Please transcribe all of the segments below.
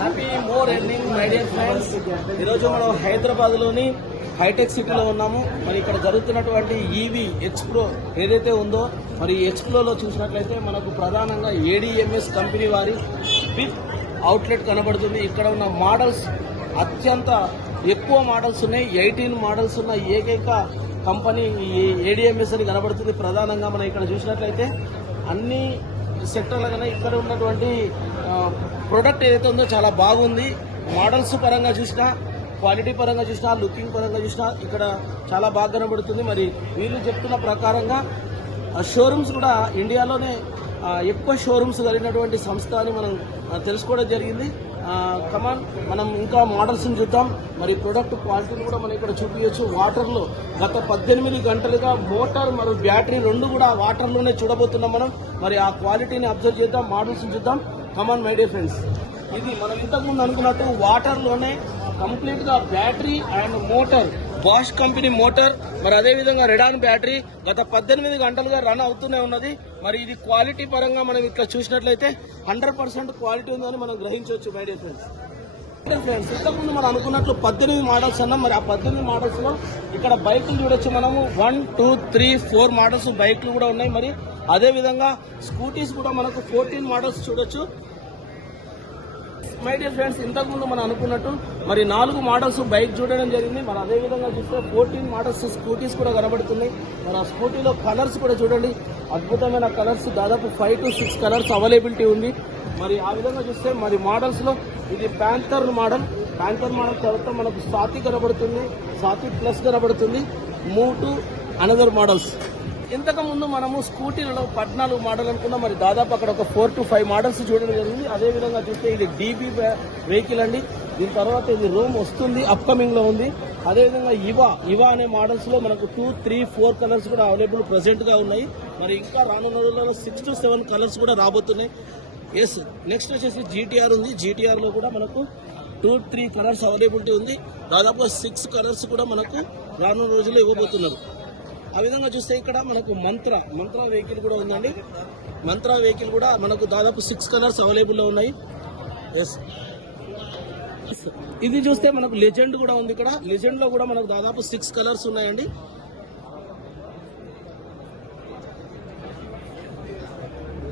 Happy more ending my dear friends. ఈరోజు మనం హైదరాబాద్ లోని హైటెక్ సిటీలో ఉన్నాము. మరి ఇక్కడ జరుగుతున్నటువంటి ఈవీ ఎక్స్ప్లో ఏదైతే ఉందో, మరి ఈ ఎక్స్ప్లోలో చూసినట్లయితే మనకు ప్రధానంగా ఏడిఎంఎస్ కంపెనీ వారి బిగ్ అవుట్లెట్ కనబడుతుంది. ఇక్కడ ఉన్న మోడల్స్ అత్యంత ఎక్కువ మోడల్స్ ఉన్నాయి. 18 మోడల్స్ ఉన్న ఏకైక కంపెనీ ఈ ఏడిఎంఎస్ అని కనబడుతుంది. ప్రధానంగా మనం ఇక్కడ చూసినట్లయితే అన్ని సెక్టర్లుగానే ఇక్కడ ఉన్నటువంటి ప్రొడక్ట్ ఏదైతే ఉందో చాలా బాగుంది. మోడల్స్ పరంగా చూసినా, క్వాలిటీ పరంగా చూసినా, లుకింగ్ పరంగా చూసినా ఇక్కడ చాలా బాగా కనబడుతుంది. మరి వీళ్ళు చెప్తున్న ప్రకారంగా షోరూమ్స్ కూడా ఇండియాలోనే ఎక్కువ షోరూమ్స్ కలిగినటువంటి సంస్థ అని మనం తెలుసుకోవడం జరిగింది. కమాన్ మనం ఇంకా మోడల్స్ని చూద్దాం. మరి ప్రొడక్ట్ క్వాలిటీని కూడా మనం ఇక్కడ చూపించవచ్చు. వాటర్లో గత 18 గంటలుగా మోటార్ మరియు బ్యాటరీ రెండు కూడా వాటర్లోనే చూడబోతున్నాం మనం. మరి ఆ క్వాలిటీని అబ్జర్వ్ చేద్దాం, మోడల్స్ని చూద్దాం. కమాన్ మై డియర్ ఫ్రెండ్స్, ఇది మనం ఇంతకుముందు అనుకున్నట్టు వాటర్లోనే కంప్లీట్ గా battery and motor, Bosch company motor, మరి అదేవిధంగా రెడాన్ బ్యాటరీ గత 18 గంటలుగా రన్ అవుతూనే ఉన్నది. మరి ఇది క్వాలిటీ పరంగా మనం ఇట్లా చూసినట్లయితే 100% క్వాలిటీ ఉందని మనం గ్రహించవచ్చు మై డియర్ ఫ్రెండ్స్. ఫ్రెండ్స్, ఇంతకుముందు మనం అనుకున్నట్లు 18 మోడల్స్ అన్నాం. మరి ఆ 18 మోడల్స్ లో ఇక్కడ బైకులు చూడొచ్చు మనము. 1, 2, 3, 4 మోడల్స్ బైక్లు కూడా ఉన్నాయి. మరి అదేవిధంగా స్కూటీస్ కూడా మనకు 14 మోడల్స్ చూడొచ్చు మై డియర్ ఫ్రెండ్స్. ఇంతకుముందు మనం అనుకున్నట్టు మరి 4 మోడల్స్ బైక్ చూడడం జరిగింది. మరి అదేవిధంగా చూస్తే 14 మోడల్స్ స్కూటీస్ కూడా కనబడుతున్నాయి. మరి ఆ స్కూటీలో కలర్స్ కూడా చూడండి, అద్భుతమైన కలర్స్, దాదాపు 5 to 6 కలర్స్ అవైలబిలిటీ ఉంది. మరి ఆ విధంగా చూస్తే మరి మోడల్స్ లో ఇది ప్యాంథర్ మోడల్ తర్వాత మనకు సాతి కనబడుతుంది, సాతి ప్లస్ కనబడుతుంది, మూవ్ టు అనదర్ మోడల్స్. ఇంతకు ముందు మనము స్కూటీలలో 14 మోడల్ అనుకున్నాం. మరి దాదాపు అక్కడ ఒక 4 to 5 మోడల్స్ చూడడం జరిగింది. అదేవిధంగా చూస్తే ఇది డీబీ వెహికల్ అండి. దీని తర్వాత ఇది రూమ్ వస్తుంది, అప్కమింగ్ లో ఉంది. అదేవిధంగా ఇవా అనే మోడల్స్ లో మనకు 2, 3, 4 కలర్స్ కూడా అవైలబుల్ ప్రెసెంట్ గా ఉన్నాయి. మరి ఇంకా రానున్న రోజుల్లో 6 to 7 కలర్స్ కూడా రాబోతున్నాయి. ఎస్, నెక్స్ట్ వచ్చేసి జీటీఆర్ ఉంది. జీటీఆర్ లో కూడా మనకు 2, 3 కలర్స్ అవైలబిలిటీ ఉంది. దాదాపు 6 కలర్స్ కూడా మనకు రానున్న రోజుల్లో ఇవ్వబోతున్నారు. ఆ విధంగా చూస్తే ఇక్కడ మనకు మంత్రా వెహికల్ కూడా ఉందండి. మంత్రా వెహికల్ కూడా మనకు దాదాపు 6 కలర్స్ అవైలబుల్ లో ఉన్నాయి. ఎస్, ఇది చూస్తే మనకు లెజెండ్ కూడా ఉంది. ఇక్కడ లెజెండ్ లో కూడా మనకు దాదాపు 6 కలర్స్ ఉన్నాయండి.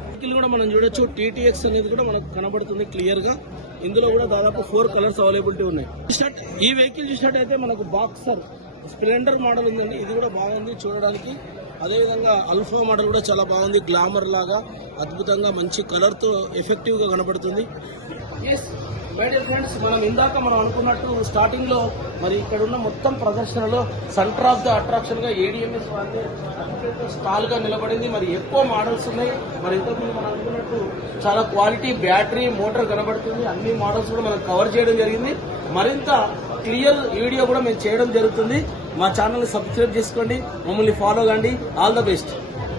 వెహికల్ కూడా మనం చూడొచ్చు. టీటీఎక్స్ అనేది కూడా మనకు కనబడుతుంది క్లియర్ గా. ఇందులో కూడా దాదాపు 4 కలర్స్ అవైలబిలిటీ ఉన్నాయి. ఈ వెహికల్ చూసినట్టయితే మనకు బాక్సర్ స్ప్లెండర్ మోడల్ ఉందండి. ఇది కూడా బాగుంది చూడడానికి. అదేవిధంగా అల్ఫా మోడల్ కూడా చాలా బాగుంది, గ్లామర్ లాగా అద్భుతంగా మంచి కలర్ తో ఎఫెక్టివ్ గా కనబడుతుంది. మై డియర్ ఫ్రెండ్స్, మనం ఇందాక అనుకున్నట్టు స్టార్టింగ్ లో మరి ఇక్కడ ఉన్న మొత్తం ప్రదర్శనలో సెంటర్ ఆఫ్ ద అట్రాక్షన్ గా ఏడిఎంఎస్ వాళ్ళే అతిపెద్ద స్టాల్ గా నిలబడింది. మరి ఎక్కువ మోడల్స్ ఉన్నాయి. మరి ఇంతకుముందు మనం అనుకున్నట్టు చాలా క్వాలిటీ బ్యాటరీ మోటార్ కనబడుతుంది. అన్ని మోడల్స్ కూడా మనం కవర్ చేయడం జరిగింది. మరింత క్లియర్ వీడియో కూడా మేము చేయడం జరుగుతుంది. మా ఛానల్ ని సబ్స్క్రైబ్ చేసుకోండి, మమ్మల్ని ఫాలో కండి. All the best.